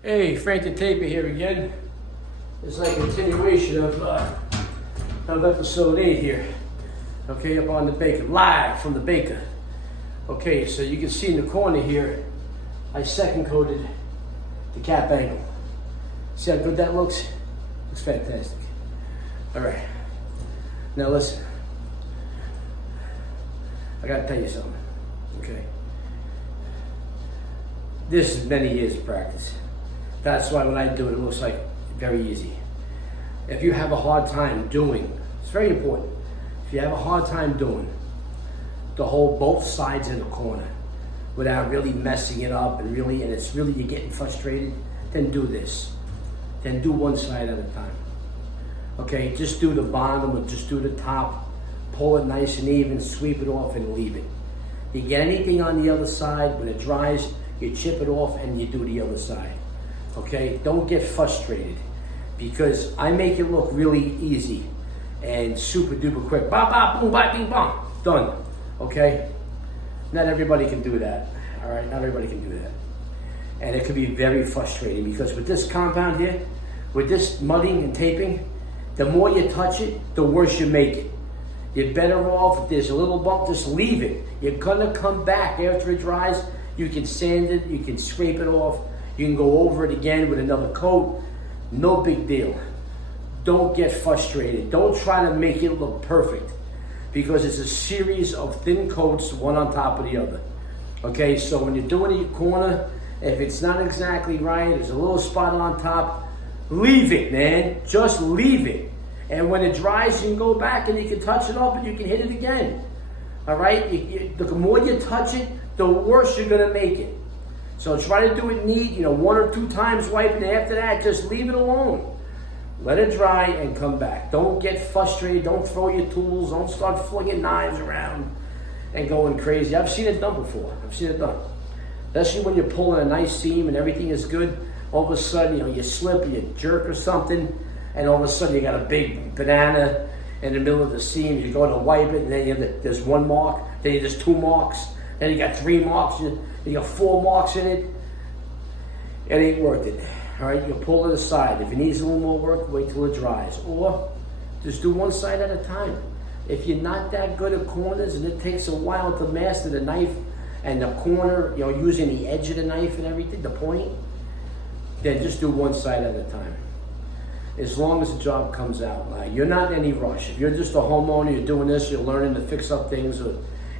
Hey, Frank the Taper here again. It's like a continuation of episode 8 here. Okay, up on the baker, live from the baker. Okay, so you can see in the corner here, I second coated the cap angle. See how good that looks? Looks fantastic. All right, now listen. I gotta tell you something, okay? This is many years of practice. That's why when I do it, it looks like very easy. If you have a hard time doing, it's very important. If you have a hard time doing to hold both sides in the corner without really messing it up and it's really you're getting frustrated, then do this. Then do one side at a time. Okay, just do the bottom or just do the top. Pull it nice and even, sweep it off and leave it. You get anything on the other side, when it dries, you chip it off and you do the other side. Okay, don't get frustrated because I make it look really easy and super duper quick. Ba ba boom ba bing bong, done. Okay, not everybody can do that. All right, not everybody can do that, and it can be very frustrating because with this compound here, with this mudding and taping, the more you touch it, the worse you make it. You're better off if there's a little bump, just leave it. You're gonna come back after it dries. You can sand it, you can scrape it off. You can go over it again with another coat. No big deal. Don't get frustrated. Don't try to make it look perfect because it's a series of thin coats, one on top of the other. Okay, so when you're doing it in your corner, if it's not exactly right, there's a little spot on top, leave it, man. Just leave it. And when it dries, you can go back and you can touch it up and you can hit it again. All right? The more you touch it, the worse you're gonna make it. So try to do it neat, 1 or 2 times wipe, and after that, just leave it alone. Let it dry and come back. Don't get frustrated. Don't throw your tools. Don't start flinging knives around and going crazy. I've seen it done before. I've seen it done. Especially when you're pulling a nice seam and everything is good. All of a sudden, you slip, you jerk or something, and all of a sudden you got a big banana in the middle of the seam. You go to wipe it, and then there's 1 mark. Then there's 2 marks. Then you got 3 marks. You got 4 marks in it. It ain't worth it. All right, you pull it aside. If it needs a little more work, wait till it dries. Or just do one side at a time. If you're not that good at corners and it takes a while to master the knife and the corner, using the edge of the knife and everything, the point, then just do one side at a time. As long as the job comes out. You're not in any rush. If you're just a homeowner, you're doing this, you're learning to fix up things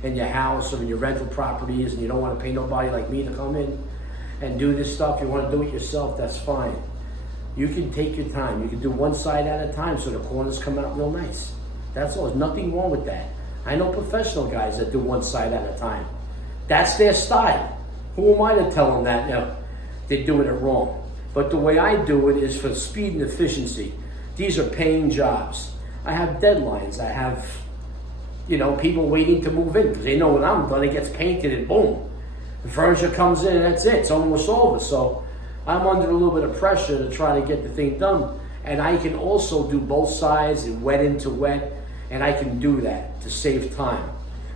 in your house or in your rental properties, and you don't want to pay nobody like me to come in and do this stuff, you want to do it yourself, that's fine. You can take your time. You can do one side at a time so the corners come out real nice. That's all. There's nothing wrong with that. I know professional guys that do one side at a time. That's their style. Who am I to tell them that they're doing it wrong? But the way I do it is for speed and efficiency. These are paying jobs. I have deadlines. I have people waiting to move in because they know when I'm done, it gets painted and boom. The furniture comes in and that's it. It's almost over. So I'm under a little bit of pressure to try to get the thing done. And I can also do both sides and wet into wet, and I can do that to save time.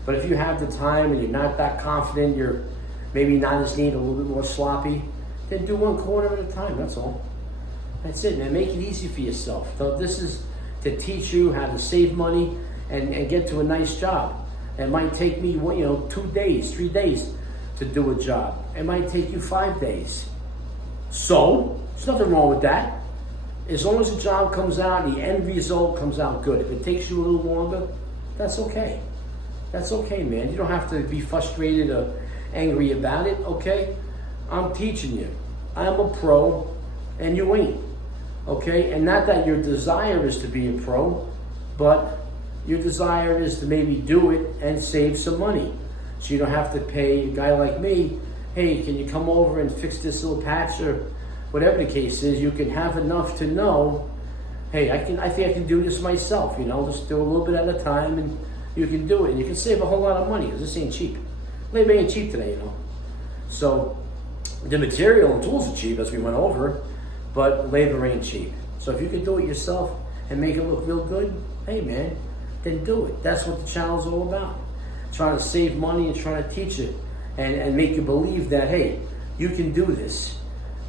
But if you have the time and you're not that confident, you're maybe not as neat, a little bit more sloppy, then do one corner at a time, that's all. That's it, man. Make it easy for yourself. So this is to teach you how to save money and get to a nice job. It might take me 2 days, 3 days to do a job. It might take you 5 days. So, there's nothing wrong with that. As long as the job comes out, the end result comes out good. If it takes you a little longer, that's okay. That's okay, man. You don't have to be frustrated or angry about it, okay? I'm teaching you. I'm a pro, and you ain't, okay? And not that your desire is to be a pro, but your desire is to maybe do it and save some money. So you don't have to pay a guy like me, hey, can you come over and fix this little patch or whatever the case is. You can have enough to know, hey, I think I can do this myself, just do a little bit at a time and you can do it. And you can save a whole lot of money because this ain't cheap. Labor ain't cheap today, So the material and tools are cheap as we went over, but labor ain't cheap. So if you can do it yourself and make it look real good, hey man, then do it. That's what the channel's all about. Trying to save money and trying to teach it and make you believe that, hey, you can do this.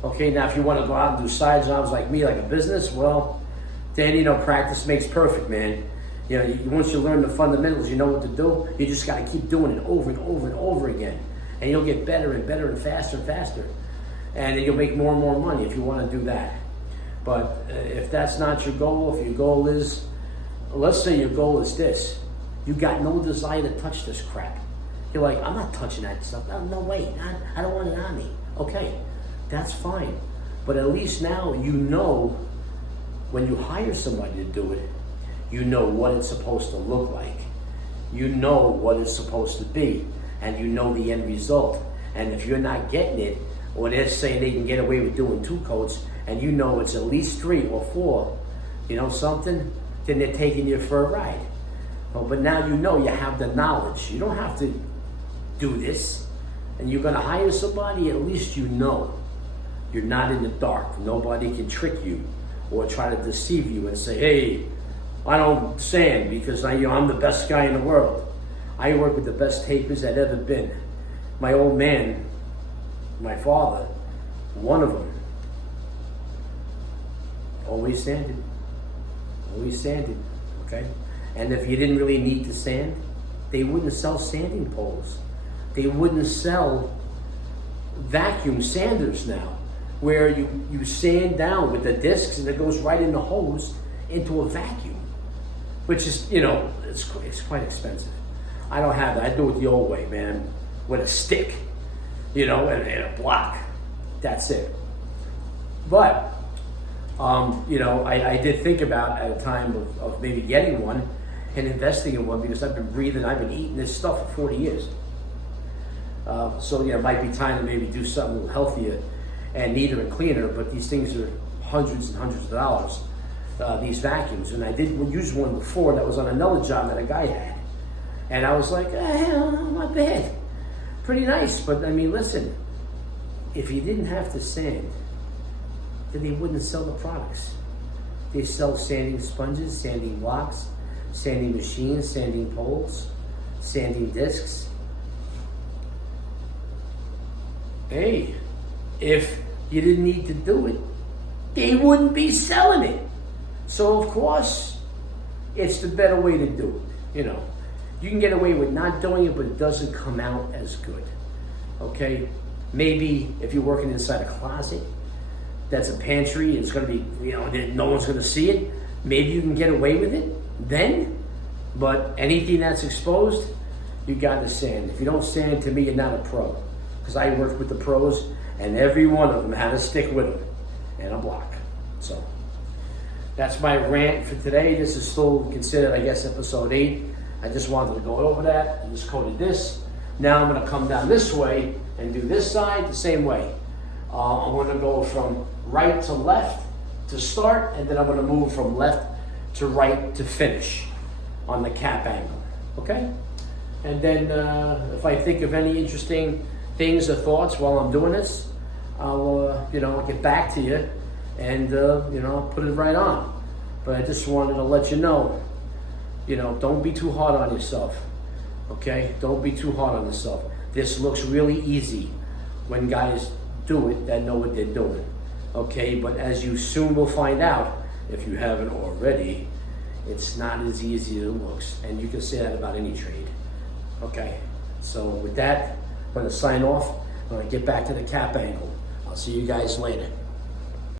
Okay, now if you want to go out and do side jobs like me, like a business, well, then, you know, practice makes perfect, man. You know, once you learn the fundamentals, you know what to do. You just got to keep doing it over and over and over again. And you'll get better and better and faster and faster. And then you'll make more and more money if you want to do that. But if that's not your goal, if your goal is, let's say your goal is this. You got no desire to touch this crap. You're like, I'm not touching that stuff. No way. I don't want it on me. Okay, that's fine. But at least now you know when you hire somebody to do it, you know what it's supposed to look like. You know what it's supposed to be. And you know the end result. And if you're not getting it, or they're saying they can get away with doing 2 coats, and you know it's at least 3 or 4, you know something, then they're taking you for a ride. Oh, but now you know, you have the knowledge. You don't have to do this. And you're gonna hire somebody, at least you know. You're not in the dark. Nobody can trick you or try to deceive you and say, hey, I don't sand because I'm the best guy in the world. I work with the best tapers that ever been. My old man, my father, one of them, always sanded, okay? And if you didn't really need to sand, they wouldn't sell sanding poles. They wouldn't sell vacuum sanders now, where you sand down with the discs and it goes right in the hose into a vacuum, which is, you know, it's quite expensive. I don't have that. I do it the old way, man, with a stick, you know, and a block. That's it. But, you know, I did think about at a time of maybe getting one and investing in one, because I've been eating this stuff for 40 years. So, yeah, it might be time to maybe do something a little healthier and neater and cleaner, but these things are hundreds and hundreds of dollars, these vacuums. And I did use one before that was on another job that a guy had. And I was like, not bad. Pretty nice, but I mean, listen, if you didn't have to sand, then they wouldn't sell the products. They sell sanding sponges, sanding blocks, sanding machines, sanding poles, sanding discs. Hey, if you didn't need to do it, they wouldn't be selling it. So of course, it's the better way to do it, you know. You can get away with not doing it, but it doesn't come out as good, okay? Maybe if you're working inside a closet, that's a pantry, it's gonna be, you know, no one's gonna see it. Maybe you can get away with it then, but anything that's exposed, you gotta sand. If you don't sand, to me, you're not a pro. Because I worked with the pros, and every one of them had to stick with them and a block. So that's my rant for today. This is still considered, I guess, episode 8. I just wanted to go over that. I just coated this. Now I'm gonna come down this way and do this side the same way. I'm gonna go from right to left to start, and then I'm gonna move from left to right to finish on the cap angle, okay? And then if I think of any interesting things or thoughts while I'm doing this, I'll you know, get back to you and you know, put it right on. But I just wanted to let you know, don't be too hard on yourself, okay? Don't be too hard on yourself. This looks really easy when guys do it that know what they're doing, okay? But as you soon will find out, if you haven't already, it's not as easy as it looks. And you can say that about any trade, okay? So with that, I'm gonna sign off. I'm gonna get back to the cap angle. I'll see you guys later.